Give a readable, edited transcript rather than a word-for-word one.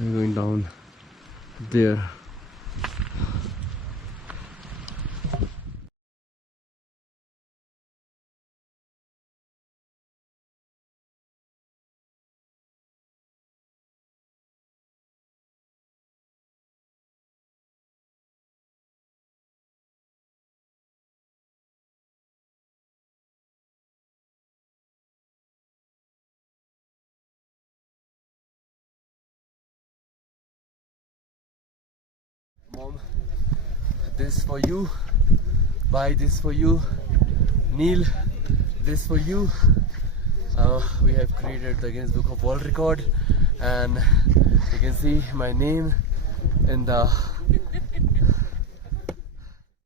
We're going down there. Mom, this for you. Bye, this for you. Neil, this for you. We have created the Guinness Book of World Record, and you can see my name in the